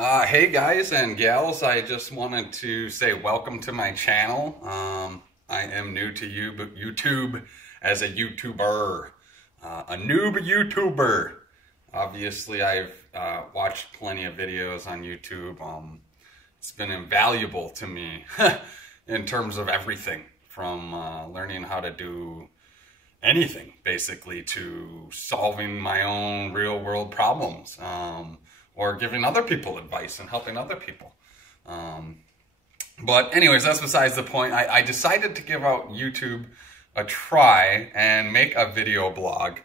Hey guys and gals, I just wanted to say welcome to my channel. I am new to YouTube as a YouTuber, a noob YouTuber. Obviously, I've watched plenty of videos on YouTube. It's been invaluable to me in terms of everything, from learning how to do anything, basically, to solving my own real world problems. Or giving other people advice and helping other people. But anyways, that's besides the point. I decided to give out YouTube a try and make a video blog.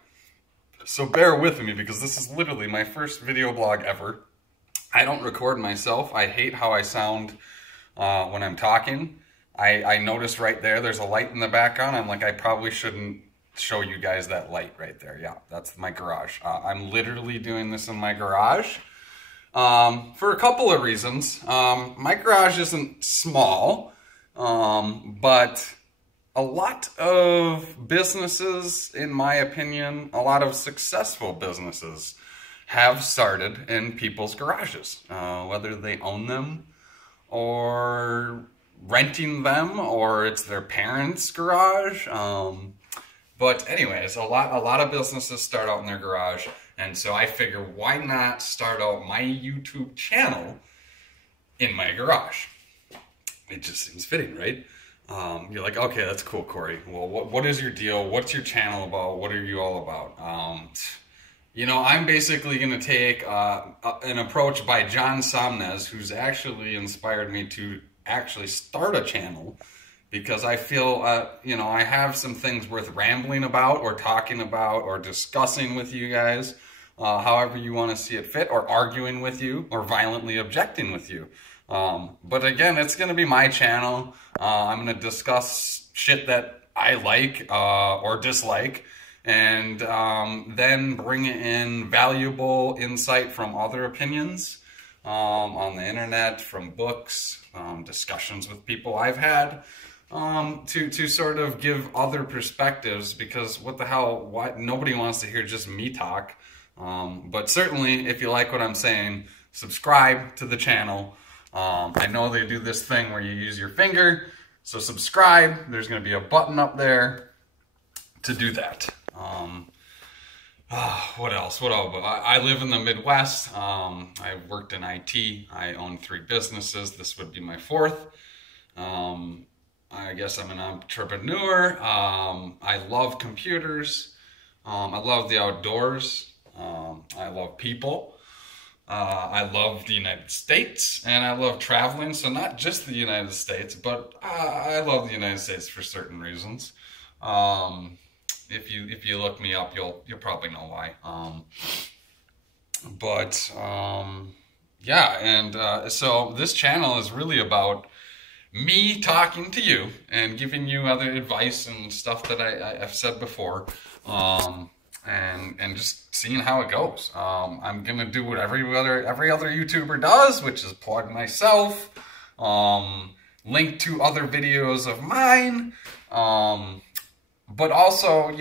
So bear with me because this is literally my first video blog ever. I don't record myself. I hate how I sound when I'm talking. I noticed right there's a light in the background. I'm like, I probably shouldn't show you guys that light right there. Yeah, that's my garage. I'm literally doing this in my garage. For a couple of reasons. My garage isn't small, but a lot of businesses, in my opinion, a lot of successful businesses have started in people's garages, whether they own them or renting them or it's their parents' garage. But anyways, a lot of businesses start out in their garage. And so I figure, why not start out my YouTube channel in my garage? It just seems fitting, right? You're like, okay, that's cool, Kory. Well, what is your deal? What's your channel about? What are you all about? I'm basically going to take an approach by John Somnes, who's actually inspired me to actually start a channel, because I feel, I have some things worth rambling about or talking about or discussing with you guys, however you want to see it fit, or arguing with you or violently objecting with you. But again, it's going to be my channel. I'm going to discuss shit that I like or dislike, and then bring in valuable insight from other opinions on the internet, from books, discussions with people I've had. To sort of give other perspectives, because what the hell, nobody wants to hear just me talk. But certainly, if you like what I'm saying, subscribe to the channel. I know they do this thing where you use your finger, so subscribe. There's going to be a button up there to do that. What else? I live in the Midwest. I've worked in IT. I own 3 businesses. This would be my 4th. I guess I'm an entrepreneur. I love computers. I love the outdoors. I love people. I love the United States, and I love traveling. So not just the United States, but I love the United States for certain reasons. If you look me up, you'll probably know why. So this channel is really about me talking to you and giving you other advice and stuff that I've said before, and just seeing how it goes. I'm gonna do what every other YouTuber does, which is plug myself, link to other videos of mine, but also,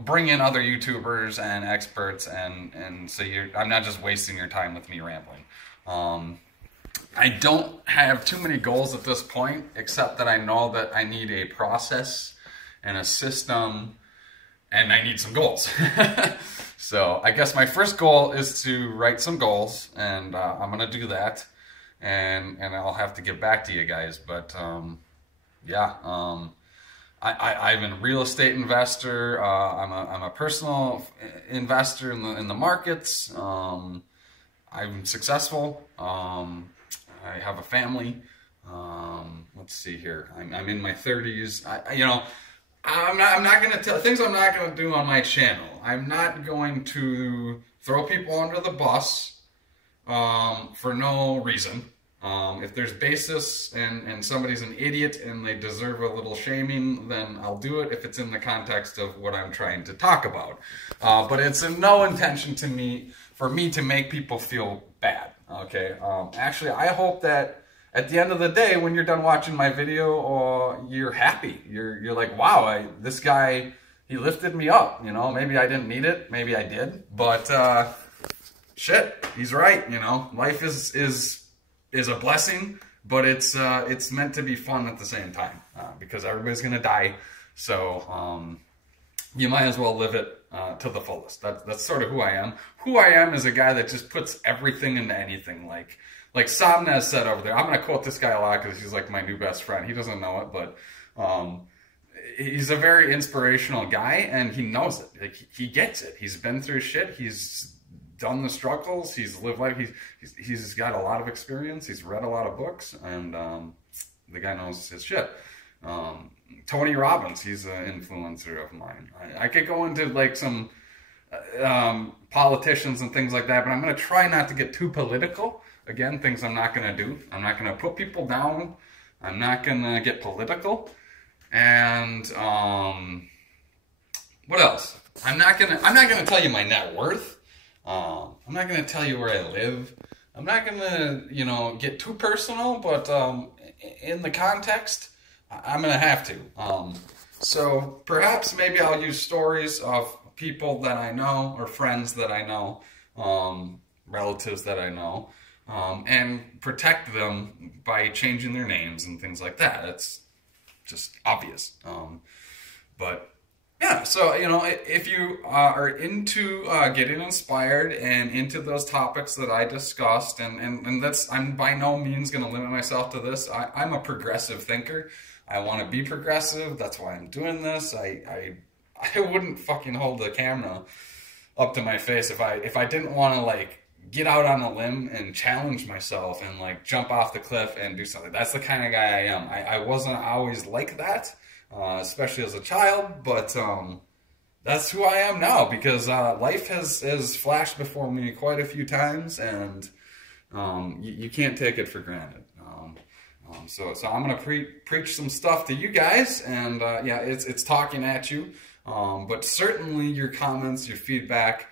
bring in other YouTubers and experts, and so I'm not just wasting your time with me rambling. I don't have too many goals at this point, except that I know that I need a process and a system, and I need some goals. So I guess my first goal is to write some goals, and I'm going to do that, and I'll have to get back to you guys. But I'm a real estate investor. I'm a personal investor in the markets. I'm successful. I have a family. Let's see here. I'm in my 30s. I'm not gonna tell things I'm not gonna do on my channel. I'm not going to throw people under the bus for no reason. If there's basis and somebody's an idiot and they deserve a little shaming, then I'll do it if it's in the context of what I'm trying to talk about. But it's in no intention for me to make people feel bad. Okay. Actually, I hope that at the end of the day, when you're done watching my video, you're happy. You're like, wow, this guy, he lifted me up. Maybe I didn't need it, maybe I did, but shit, he's right. You know, life is a blessing, but it's meant to be fun at the same time, because everybody's gonna die. So you might as well live it to the fullest. That's sort of who I am. Who I am is a guy that just puts everything into anything. Like Samnez said over there. I'm gonna quote this guy a lot because he's like my new best friend. He doesn't know it, but he's a very inspirational guy, and he knows it. Like, he gets it. He's been through shit. He's done the struggles. He's lived life. He's got a lot of experience. He's read a lot of books, and the guy knows his shit. Tony Robbins, he's an influencer of mine. I could go into like some politicians and things like that, but I'm going to try not to get too political. Again, things I'm not going to do. I'm not going to put people down. I'm not going to get political. And what else? I'm not gonna tell you my net worth. I'm not gonna tell you where I live. I'm not gonna, you know, get too personal, but in the context, I'm gonna have to. So perhaps maybe I'll use stories of people that I know, or friends that I know, relatives that I know, and protect them by changing their names and things like that. It's just obvious. But yeah, so, you know, if you are into getting inspired and into those topics that I discussed, and I'm by no means going to limit myself to this. I'm a progressive thinker. I want to be progressive. That's why I'm doing this. I wouldn't fucking hold the camera up to my face if I didn't want to, like, get out on a limb and challenge myself and like jump off the cliff and do something. That's the kind of guy I am. I wasn't always like that, especially as a child, but that's who I am now, because life has flashed before me quite a few times, and you can't take it for granted. So I'm gonna preach some stuff to you guys, and yeah, it's talking at you, but certainly your comments, your feedback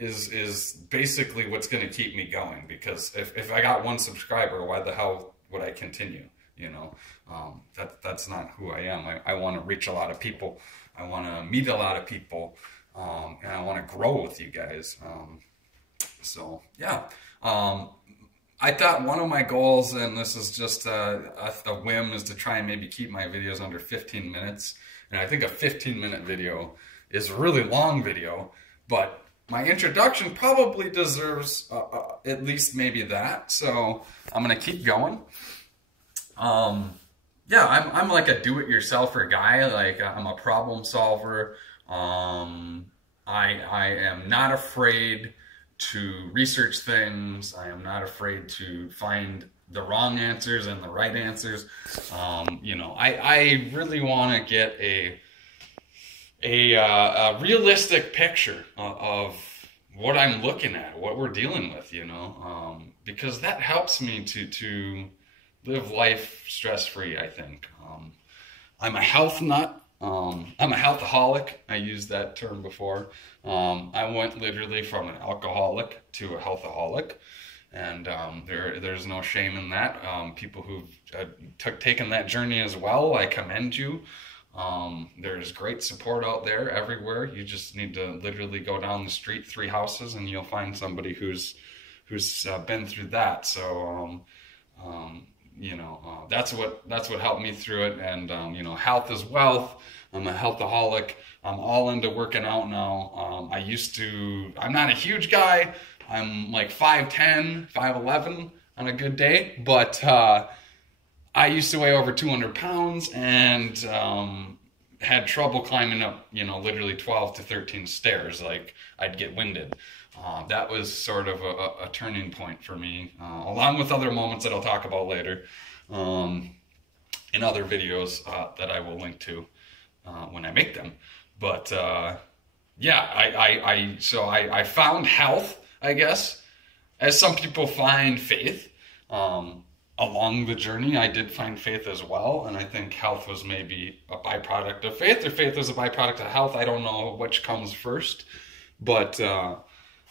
is basically what's going to keep me going, because if I got one subscriber, why the hell would I continue? You know, that's not who I am. I want to reach a lot of people. I want to meet a lot of people, and I want to grow with you guys. So yeah, I thought one of my goals, and this is just a whim, is to try and maybe keep my videos under 15 minutes. And I think a 15-minute video is a really long video, but my introduction probably deserves at least maybe that, so I'm gonna keep going. Yeah, I'm like a do-it-yourselfer guy. Like, I'm a problem solver. I am not afraid to research things. I am not afraid to find the wrong answers and the right answers. You know, I really want to get a realistic picture of what I'm looking at, what we're dealing with, you know, because that helps me to live life stress-free, I think. I'm a health nut. I'm a healthaholic. I used that term before. I went literally from an alcoholic to a healthaholic, and there's no shame in that. People who've taken that journey as well, I commend you. There's great support out there everywhere. You just need to literally go down the street 3 houses and you'll find somebody who's been through that. So you know, that's what helped me through it. And you know, health is wealth. I'm a healthaholic. I'm all into working out now. I'm not a huge guy. I'm like 5'10", 5'11" on a good day, but I used to weigh over 200 pounds and had trouble climbing up, you know, literally 12 to 13 stairs. Like, I'd get winded. That was sort of a turning point for me, along with other moments that I'll talk about later in other videos that I will link to when I make them. But yeah, so I found health, I guess, as some people find faith. Along the journey, I did find faith as well, and I think health was maybe a byproduct of faith, or faith was a byproduct of health. I don't know which comes first, but so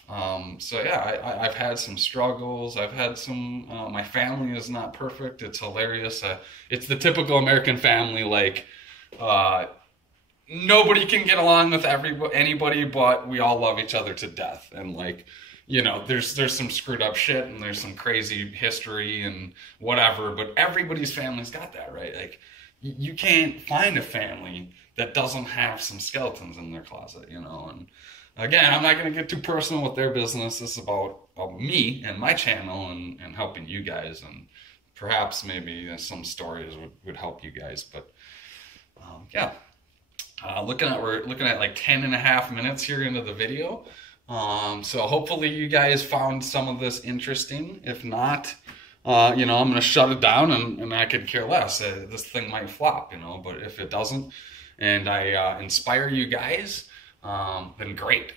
yeah, I've had some struggles. I've had some. My family is not perfect. It's hilarious. It's the typical American family. Like, nobody can get along with anybody, but we all love each other to death. And like, you know, there's some screwed up shit and there's some crazy history and whatever, but everybody's family's got that, right? Like, you can't find a family that doesn't have some skeletons in their closet, you know. And again, I'm not going to get too personal with their business. This is about me and my channel and helping you guys, and perhaps maybe some stories would help you guys. But yeah, we're looking at like 10.5 minutes here into the video. So hopefully you guys found some of this interesting. If not, you know, I'm going to shut it down and I could care less. This thing might flop, you know, but if it doesn't and I inspire you guys, then great.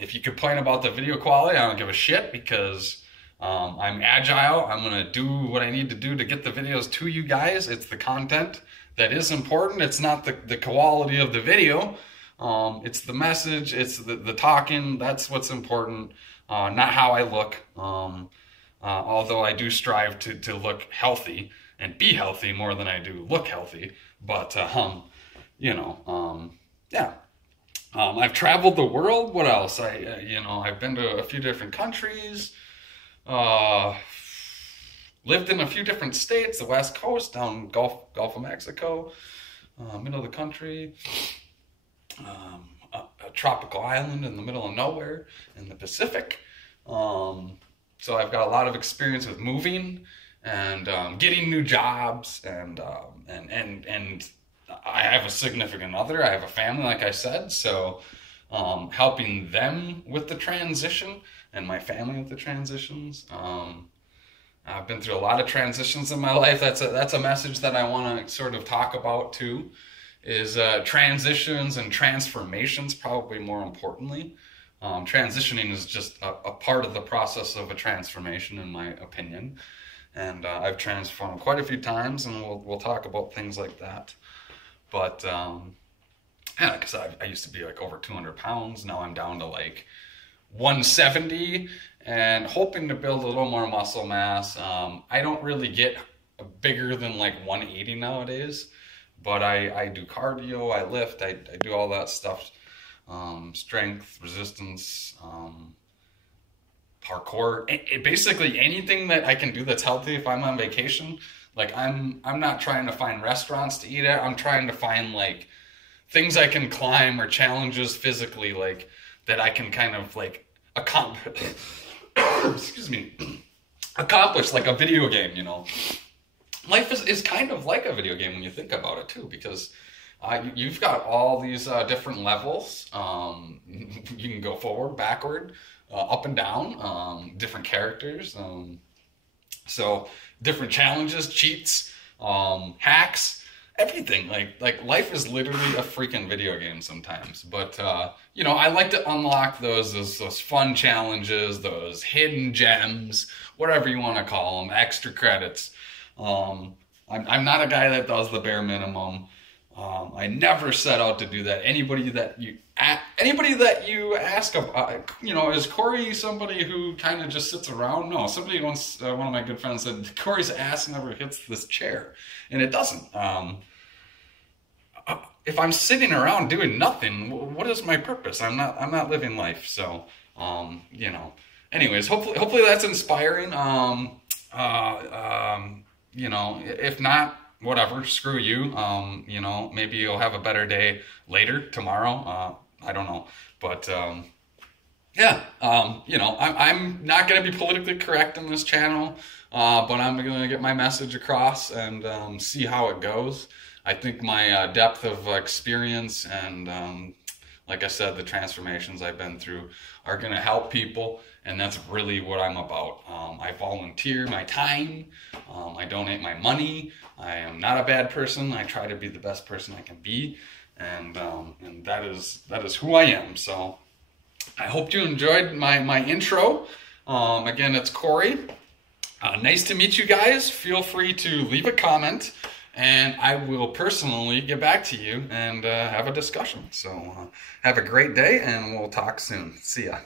If you complain about the video quality, I don't give a shit, because I'm agile. I'm going to do what I need to do to get the videos to you guys. It's the content that is important. It's not the quality of the video. It's the message. It's the talking. That's what's important, not how I look. Although I do strive to look healthy and be healthy more than I do look healthy. But, you know, yeah. I've traveled the world. What else? You know, I've been to a few different countries, lived in a few different states, the West Coast, down Gulf of Mexico, middle of the country, a tropical island in the middle of nowhere in the Pacific. So I've got a lot of experience with moving and getting new jobs, and I have a significant other. I have a family, like I said, so helping them with the transition and my family with the transitions. I've been through a lot of transitions in my life. That's a message that I want to sort of talk about too, is transitions and transformations, probably more importantly. Transitioning is just a part of the process of a transformation, in my opinion. And I've transformed quite a few times, and we'll talk about things like that. But yeah, because I used to be like over 200 pounds. Now I'm down to like 170 and hoping to build a little more muscle mass. I don't really get bigger than like 180 nowadays, but I do cardio, I lift, I do all that stuff. Strength, resistance, parkour, basically anything that I can do that's healthy if I'm on vacation. Like, I'm not trying to find restaurants to eat at. I'm trying to find like things I can climb or challenges physically, like that I can kind of like accomplish. Excuse me, accomplish like a video game. You know, life is kind of like a video game when you think about it too, because you've got all these different levels. You can go forward, backward, up and down, different characters. So different challenges, cheats, hacks, everything. Like life is literally a freaking video game sometimes. But you know, I like to unlock those fun challenges, those hidden gems, whatever you want to call them, extra credits. I'm not a guy that does the bare minimum. I never set out to do that. Anybody that you ask about, you know, is Kory somebody who kind of just sits around? No, somebody once, one of my good friends said, Kory's ass never hits this chair, and it doesn't. If I'm sitting around doing nothing, what is my purpose? I'm not living life. So, you know. Anyways, hopefully that's inspiring. You know, if not, whatever, screw you. You know, maybe you'll have a better day later, tomorrow. I don't know. But, yeah, you know, I'm not going to be politically correct in this channel, but I'm going to get my message across and see how it goes. I think my depth of experience and, like I said, the transformations I've been through are going to help people, and that's really what I'm about. I volunteer my time. I donate my money. I am not a bad person. I try to be the best person I can be, and that is who I am. So I hope you enjoyed my intro. Again, it's Kory. Nice to meet you guys. Feel free to leave a comment, and I will personally get back to you and have a discussion. So have a great day, and we'll talk soon. See ya.